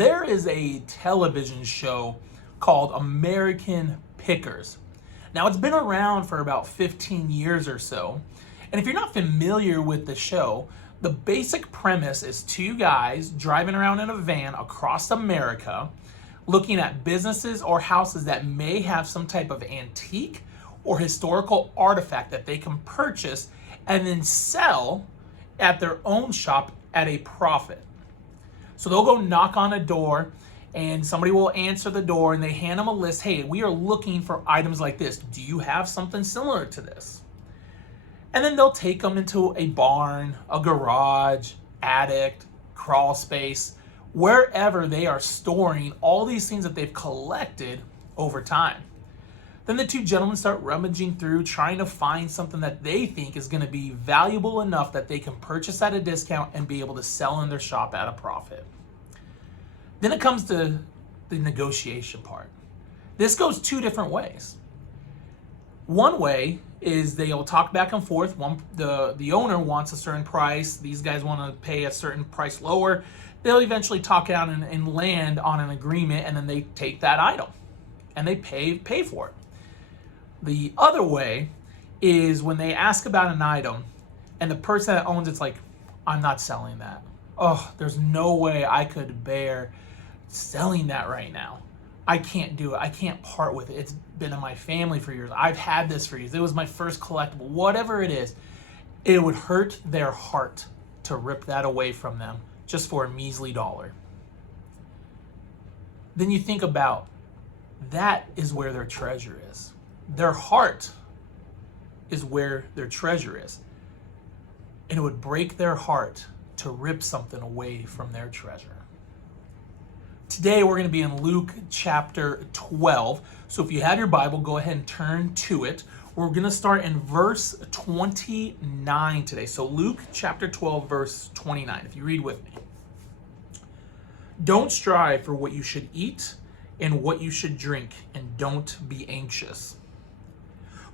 There is a television show called American Pickers. Now, it's been around for about 15 years or so. And if you're not familiar with the show, the basic premise is two guys driving around in a van across America looking at businesses or houses that may have some type of antique or historical artifact that they can purchase and then sell at their own shop at a profit. So they'll go knock on a door and somebody will answer the door and they hand them a list. Hey, we are looking for items like this. Do you have something similar to this? And then they'll take them into a barn, a garage, attic, crawl space, wherever they are storing all these things that they've collected over time. Then the two gentlemen start rummaging through, trying to find something that they think is going to be valuable enough that they can purchase at a discount and be able to sell in their shop at a profit. Then it comes to the negotiation part. This goes two different ways. One way is they'll talk back and forth. The owner wants a certain price. These guys want to pay a certain price lower. They'll eventually talk out and land on an agreement, and then they take that item and they pay for it. The other way is when they ask about an item and the person that owns it's like, I'm not selling that. Oh, there's no way I could bear selling that right now. I can't do it. I can't part with it. It's been in my family for years. I've had this for years. It was my first collectible. Whatever it is, it would hurt their heart to rip that away from them just for a measly dollar. Then you think about that is where their treasure is. Their heart is where their treasure is. And it would break their heart to rip something away from their treasure. Today we're going to be in Luke chapter 12. So if you have your Bible, go ahead and turn to it. We're going to start in verse 29 today. So Luke chapter 12, verse 29. If you read with me. Don't strive for what you should eat and what you should drink, and don't be anxious.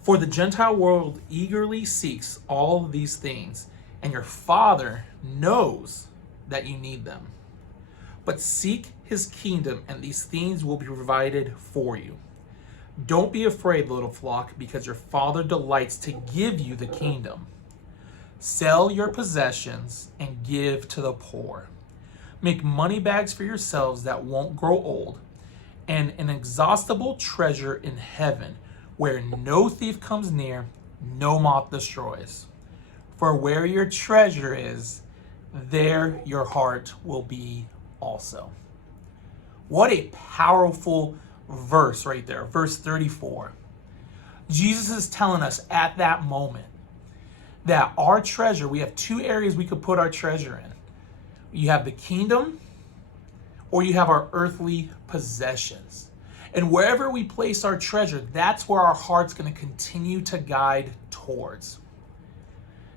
For the Gentile world eagerly seeks all these things, and your Father knows that you need them. But seek his kingdom, and these things will be provided for you. Don't be afraid, little flock, because your Father delights to give you the kingdom. Sell your possessions and give to the poor. Make money bags for yourselves that won't grow old, and an inexhaustible treasure in heaven, where no thief comes near, no moth destroys. For where your treasure is, there your heart will be also. What a powerful verse right there, verse 34. Jesus is telling us at that moment that our treasure, we have two areas we could put our treasure in. You have the kingdom, or you have our earthly possessions. And wherever we place our treasure, that's where our heart's going to continue to guide towards.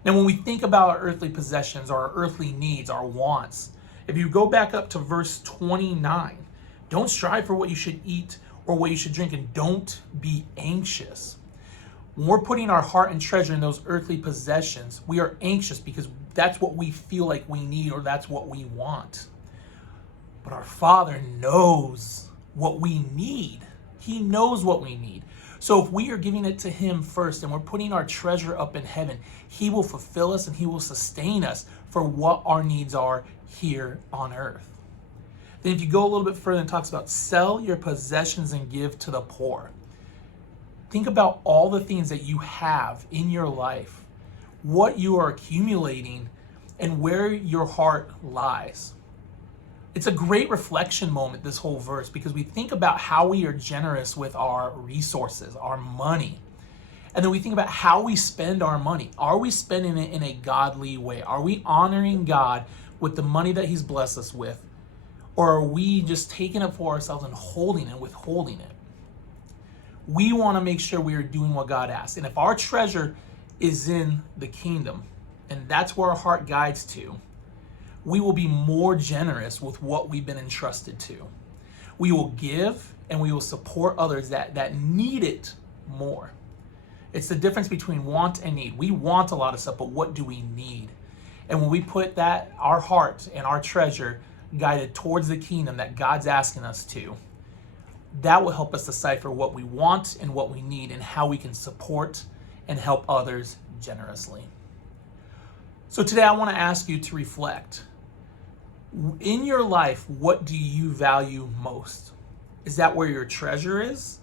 Now, when we think about our earthly possessions, our earthly needs, our wants, if you go back up to verse 29, don't strive for what you should eat or what you should drink, and don't be anxious. When we're putting our heart and treasure in those earthly possessions, we are anxious because that's what we feel like we need, or that's what we want. But our Father knows what we need. He knows what we need. So if we are giving it to him first and we're putting our treasure up in heaven, he will fulfill us and he will sustain us for what our needs are here on earth. Then if you go a little bit further and talks about sell your possessions and give to the poor. Think about all the things that you have in your life, what you are accumulating, and where your heart lies. It's a great reflection moment, this whole verse, because we think about how we are generous with our resources, our money. And then we think about how we spend our money. Are we spending it in a godly way? Are we honoring God with the money that he's blessed us with? Or are we just taking it for ourselves and holding it, withholding it? We want to make sure we are doing what God asks. And if our treasure is in the kingdom, and that's where our heart guides to, we will be more generous with what we've been entrusted to. We will give and we will support others that need it more. It's the difference between want and need. We want a lot of stuff, but what do we need? And when we put that, our heart and our treasure guided towards the kingdom that God's asking us to, that will help us decipher what we want and what we need and how we can support and help others generously. So today I want to ask you to reflect. In your life, what do you value most? Is that where your treasure is?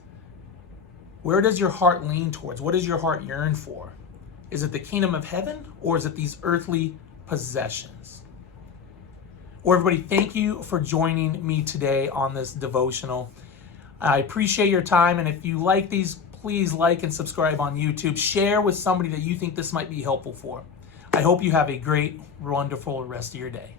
Where does your heart lean towards? What does your heart yearn for? Is it the kingdom of heaven, or is it these earthly possessions? Well, everybody, thank you for joining me today on this devotional. I appreciate your time, and if you like these, please like and subscribe on YouTube. Share with somebody that you think this might be helpful for. I hope you have a great, wonderful rest of your day.